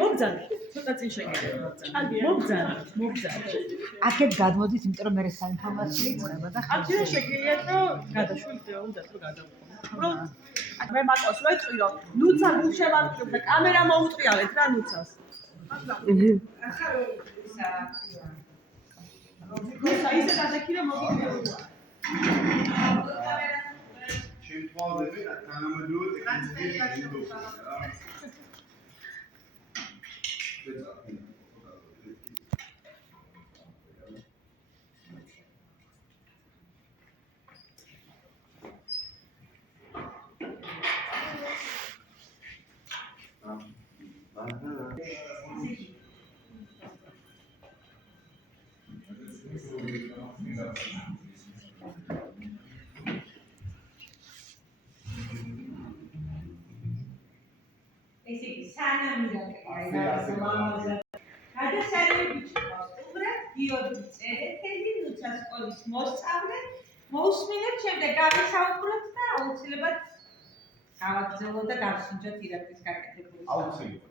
მოგძანე. ცოტა წინ შეგიძლია. მოგძანე. აქეთ გადმოდით, იმიტომ რომ მე საინფორმაციო იწყება და აქ შეგიძლია რომ გადაშვიდე უნდა რომ გადავყო. მე მაყოს ვეთყვი რომ ნუცა გულშემატკივრებს და კამერა მოუტრიალეთ რა ნუცას. ახლა ისა ისე გადაკი რომ მოგიწევია. შემთხვევები და თანამედროვე ტექნოლოგიები მოусმინეთ შემდეგ გავისაუბროთ და აუცილებლად გავაგრძელოთ და გავსინჯოთ ირაკლის გაკეთებული. აუცილებლად.